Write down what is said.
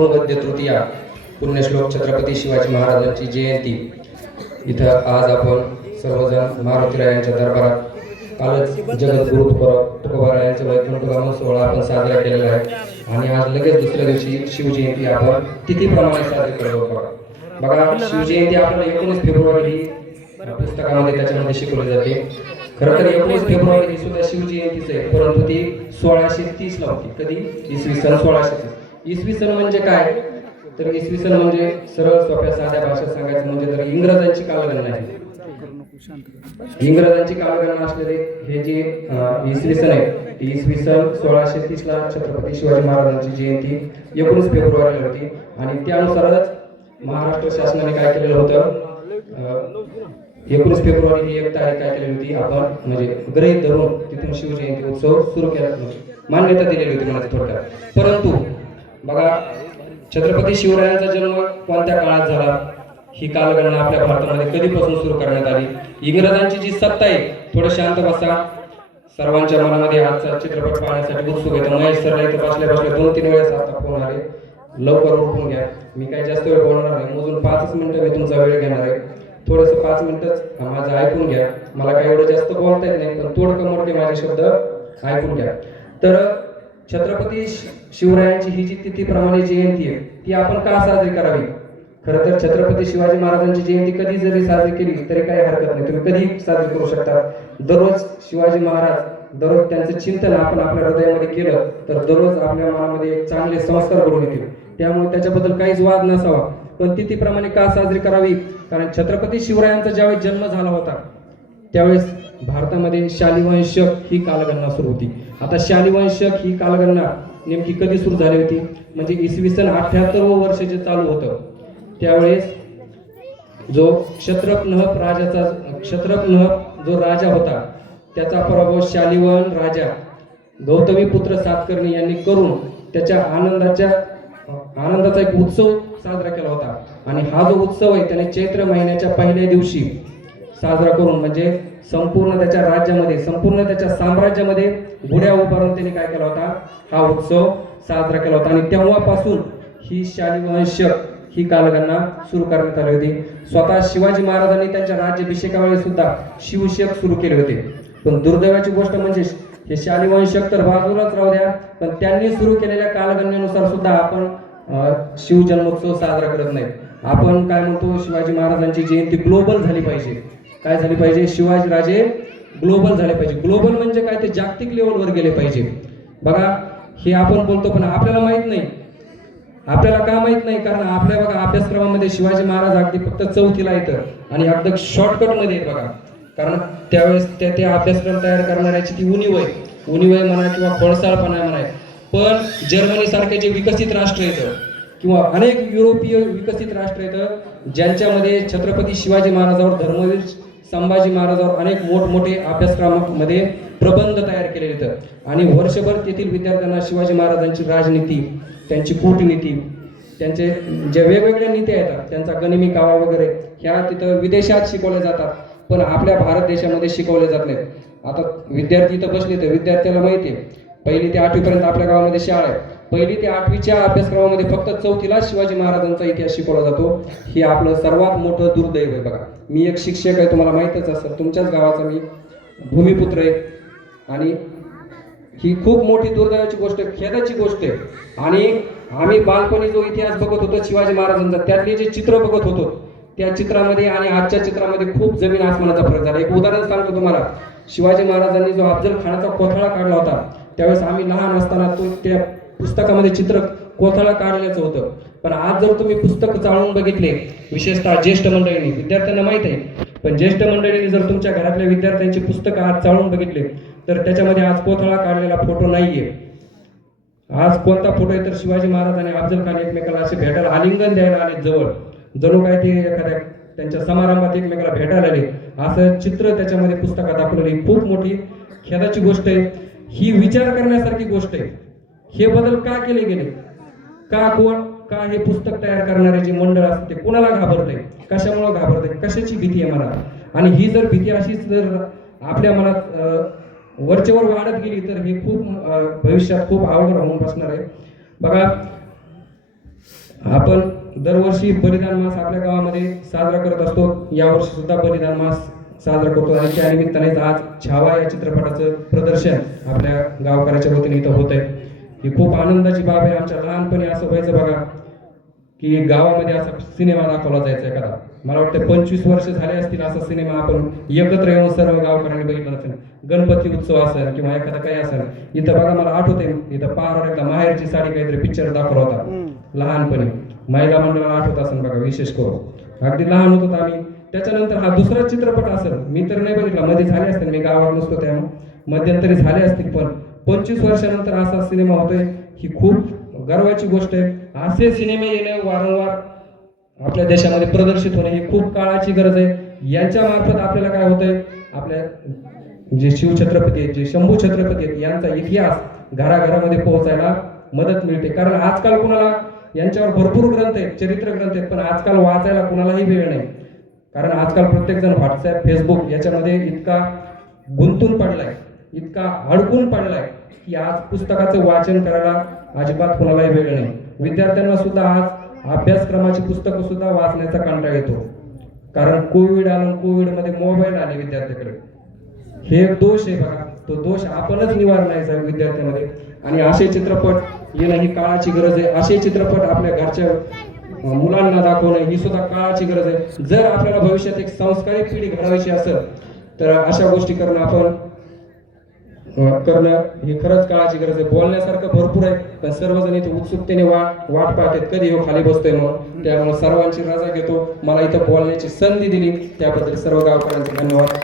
गद्य तृतीया पुण्यश्लोक छत्रपती शिवाजी महाराजांची जयंती. इथं आज आपण सर्वजण मारुतीरायांच्या दरबारात कालच जगद्गुरु तुकोबा- यांचा सोहळा आपण साजरा केलेला आहे. आणि आज लगेच दुसऱ्या दिवशी शिवजयंती आपण तिथीप्रमाणे साजरी करतो बघा बघा शिवजयंती आपण एकोणीस फेब्रुवारी ही पुस्तकामध्ये त्याच्यामध्ये शिकवली जाते. खरं तर एकोणीस फेब्रुवारी ही सुद्धा शिवजयंतीच आहे परंतु ती सोळाशे तीस ला होती. कधी? इसवी सन सोळाशे तीस. इसवी सन म्हणजे काय? तर इसवी सन म्हणजे सरळ सोप्या साध्या भाषेत सांगायचं म्हणजे तर इंग्रजांची कालगणना आहे. इंग्रजांची कालगणना असलेले हे जे इसवी सन आहे ती इसवी सन सोळाशे तीस ला छत्रपती शिवाजी महाराजांची जयंती एकोणीस फेब्रुवारीला होती. आणि त्यानुसारच महाराष्ट्र शासनाने काय केलेलं होतं? एकोणीस फेब्रुवारी ही एक तारीख काय केलेली होती? आपण म्हणजे गृहीत धरून तिथून शिवजयंती उत्सव सुरू केला. मान्यता दिलेली होती मला थोडक्यात. परंतु बघा छत्रपती शिवरायांचा जन्म कोणत्या काळात झाला? ही कालगणना आपल्या भारतामध्ये कधीपासून सुरू करण्यात आली? इंग्रजांची जी सत्ता आहे थोडं शांत बसा. सर्वांच्या मनामध्ये आजचा चित्रपट पाहण्यासाठी उत्सुक आहे. महेश सर इथे बसल्या बसल्या दोन तीन वेळेस आता फोन आले. लवकर उठून घ्या. मी काही जास्त वेळ बोलणार नाही. मोजून पाचच मिनिटं मी तुमचा वेळ घेणार आहे. थोडस पाच मिनिटच माझं ऐकून घ्या. मला काही एवढं जास्त बोलता येत नाही पण तोडकं मोडके माझे शब्द ऐकून घ्या. तर छत्रपती शिवरायांची ही जी तिथीप्रमाणे जयंती आहे ती आपण का साजरी करावी? खरं तर छत्रपती शिवाजी महाराजांची जयंती कधी जरी साजरी केली तरी काही हरकत नाही. तुम्ही कधी साजरी करू शकता? दररोज शिवाजी महाराज दररोज त्यांचं चिंतन आपण आपल्या हृदयामध्ये केलं तर दररोज आपल्या मनामध्ये एक चांगले संस्कार घडून येतील. त्यामुळे त्याच्याबद्दल काहीच वाद नसावा. पण तिथीप्रमाणे का साजरी करावी? कारण छत्रपती शिवरायांचा ज्यावेळेस जन्म झाला होता त्यावेळेस भारतामध्ये शालिवंशक ही कालगणना सुरू होती. आता शालिवंशक ही कालगणना नेमकी कधी सुरू झाली होती? म्हणजे इसवी सन अठ्याहत्तर वर्ष जे चालू होतं त्यावेळेस जो क्षत्रपनह राजाचा क्षत्रपनह जो राजा होता त्याचा पराभव शालिवन राजा गौतमी पुत्र सातकर्णी यांनी करून त्याच्या आनंदाच्या आनंदाचा एक उत्सव साजरा केला होता. आणि हा जो उत्सव आहे त्याने चैत्र महिन्याच्या पहिल्या दिवशी साजरा करून म्हणजे संपूर्ण त्याच्या राज्यामध्ये संपूर्ण त्याच्या साम्राज्यामध्ये गुढ्या उभारून त्यांनी काय केला होता? हा उत्सव साजरा केला होता. आणि तेव्हापासून ही शालिवंशक ही कालगणना सुरू करण्यात आली होती. स्वतः शिवाजी महाराजांनी त्यांच्या राज्याभिषेकावेळी सुद्धा शिवशक सुरू केले होते. पण दुर्दैवाची गोष्ट म्हणजे हे शालिवंशक तर बाजूलाच राहू द्या पण त्यांनी सुरू केलेल्या कालगणनेनुसार सुद्धा आपण शिवजन्मोत्सव साजरा करत नाही आपण काय म्हणतो शिवाजी महाराजांची जयंती ग्लोबल झाली पाहिजे. काय झाली पाहिजे? शिवाजी राजे ग्लोबल झाले पाहिजे. ग्लोबल म्हणजे काय? ते जागतिक लेवलवर गेले पाहिजे. बघा हे आपण बोलतो पण आपल्याला माहीत नाही. आपल्याला का माहीत नाही? कारण आपल्या बघा अभ्यासक्रमामध्ये शिवाजी महाराज अगदी फक्त चौथीला येतं आणि अगदी शॉर्टकटमध्ये आहेत बघा. कारण त्यावेळेस त्या ते अभ्यासक्रम तयार करणाऱ्याची ती उणीव आहे. उणीव आहे म्हणा किंवा फळसाळपणा म्हणा. पण जर्मनी सारखे जे विकसित राष्ट्र येतं किंवा अनेक युरोपीय विकसित राष्ट्र येतं ज्यांच्यामध्ये छत्रपती शिवाजी महाराजावर धर्मवीर संभाजी महाराजावर अनेक मोठमोठे अभ्यासक्रमामध्ये प्रबंध तयार केले येतं आणि वर्षभर तेथील विद्यार्थ्यांना शिवाजी महाराजांची राजनीती त्यांची कूटनीती त्यांचे जे वेगवेगळ्या नीती येतात त्यांचा गनिमी कावा वगैरे ह्या तिथं विदेशात शिकवल्या जातात. पण आपल्या भारत देशामध्ये शिकवले जात नाहीत. आता विद्यार्थी इथं बसले तर विद्यार्थ्याला माहिती आहे. पहिली ते आठवीपर्यंत आपल्या गावामध्ये शाळा आहे. पहिली ते आठवीच्या अभ्यासक्रमामध्ये फक्त चौथीला शिवाजी महाराजांचा इतिहास शिकवला जातो. हे आपलं सर्वात मोठं दुर्दैव आहे बघा. मी एक शिक्षक आहे तुम्हाला माहीतच असेल. तुमच्याच गावाचा मी भूमिपुत्र आहे. आणि ही खूप मोठी दुर्दैवाची गोष्ट आहे खेदाची गोष्ट आहे. आणि आम्ही बालपणी जो इतिहास बघत होतो शिवाजी महाराजांचा त्यातले जे चित्र बघत होतो त्या चित्रामध्ये आणि आजच्या चित्रामध्ये खूप जमीन आसमानाचा फरक झाला. एक उदाहरण सांगतो तुम्हाला. शिवाजी महाराजांनी जो अफजल खानाचा कोथळा काढला होता त्यावेळेस आम्ही लहान असताना तो त्या पुस्तकामध्ये चित्र कोथळा काढल्याचं होतं. पण आज जर तुम्ही पुस्तक चाळून बघितले विशेषतः ज्येष्ठ मंडळींनी विद्यार्थ्यांना माहीत आहे. पण ज्येष्ठ मंडळींनी जर तुमच्या घरातल्या विद्यार्थ्यांची पुस्तकं आज चाळून बघितले तर त्याच्यामध्ये आज कोथळा काढलेला फोटो नाहीये. आज कोणता फोटो आहे तर शिवाजी महाराज आणि अफजल खान एकमेकाला असे भेटायला आलिंगन द्यायला आले जवळ. जणू काय ते एखाद्या त्यांच्या समारंभात एकमेकाला भेटायला आले. असं चित्र त्याच्यामध्ये पुस्तकात दाखवलेली खूप मोठी खेदाची गोष्ट आहे. ही विचार करण्यासारखी गोष्ट आहे. हे बदल का केले गेले? का कोण का हे पुस्तक तयार करणारे जे मंडळ असते ते कोणाला घाबरते कशामुळे घाबरते कशाची भीती आहे मनात? आणि ही जर भीती अशीच जर आपल्या मनात अं, वरचेवर वाढत गेली तर हे खूप भविष्यात खूप अवघड होऊन बसणार आहे. बघा आपण दरवर्षी बलिदान मास आपल्या गावामध्ये साजरा करत असतो. यावर्षी सुद्धा बलिदान मास साजरा करतो. आणि त्या निमित्ताने आज छावा या चित्रपटाचं प्रदर्शन आपल्या गावकऱ्याच्या वतीने इथं होत आहे ही खूप आनंदाची बाब आहे. आमच्या लहानपणी असं व्हायचं बघा की गावामध्ये असा सिनेमा दाखवला जायचा एखादा. मला वाटतं पंचवीस वर्ष झाले असतील असा सिनेमा आपण एकत्र येऊन सर्व गावकऱ्यांनी बघितला असेल. गणपती उत्सव असेल किंवा एखादा काही असेल. इथं बघा मला आठवते इथं पारावर एकदा माहेरची साडी काहीतरी पिक्चर दाखवला होता. लहानपणी. महिला मंडळाला आठवत असेल बघा विशेष करून. अगदी लहान होतो आम्ही. त्याच्यानंतर हा दुसरा चित्रपट असेल. मी तर नाही बघितला. मध्ये झाले असतील. मी गावात नसतो त्यामुळे. मध्यंतरी झाले असतील पण. पंचवीस वर्षानंतर असा सिनेमा होतोय. ही खूप गर्वाची गोष्ट आहे. असे सिनेमे येणे वारंवार आपल्या देशामध्ये प्रदर्शित होणे ही खूप काळाची गरज आहे. यांच्या मार्फत आपल्याला काय होतंय? आपल्या जे शिवछत्रपती आहेत जे शंभू छत्रपती आहेत यांचा इतिहास घराघरामध्ये पोहोचायला मदत मिळते. कारण आजकाल कुणाला यांच्यावर भरपूर ग्रंथ आहेत चरित्र ग्रंथ आहेत पण आजकाल वाचायला कुणालाही वेळ नाही. कारण आजकाल प्रत्येक जण व्हॉट्सअप फेसबुक याच्यामध्ये इतका गुंतून पडलाय इतका अडकून पडलाय. की आज पुस्तकाचं वाचन करायला अजिबात कोणालाही वेळ नाही. विद्यार्थ्यांना सुद्धा आज अभ्यासक्रमाची पुस्तकं सुद्धा वाचण्याचा कंटाळा येतो. कारण कोविड आलं कोविडमध्ये मोबाईल आले विद्यार्थ्याकडे. हे एक दोष आहे बघा. तो दोष आपणच निवारणायचा आहे विद्यार्थ्यांमध्ये. आणि असे चित्रपट येणं ही काळाची गरज आहे. असे चित्रपट आपल्या घरच्या मुलांना दाखवणं ही सुद्धा काळाची गरज आहे. जर आपल्याला भविष्यात एक संस्कारी पिढी घडवायची असेल तर अशा गोष्टी करणं आपण करणं हे खरंच काळाची गरज आहे. बोलण्यासारखं भरपूर आहे पण सर्वजण इथे उत्सुकतेने वाट वाट पाहतात कधी हो खाली बसतोय म्हणून. त्यामुळे सर्वांची रजा घेतो. मला इथं बोलण्याची संधी दिली. त्याबद्दल सर्व गावकऱ्यांचे धन्यवाद.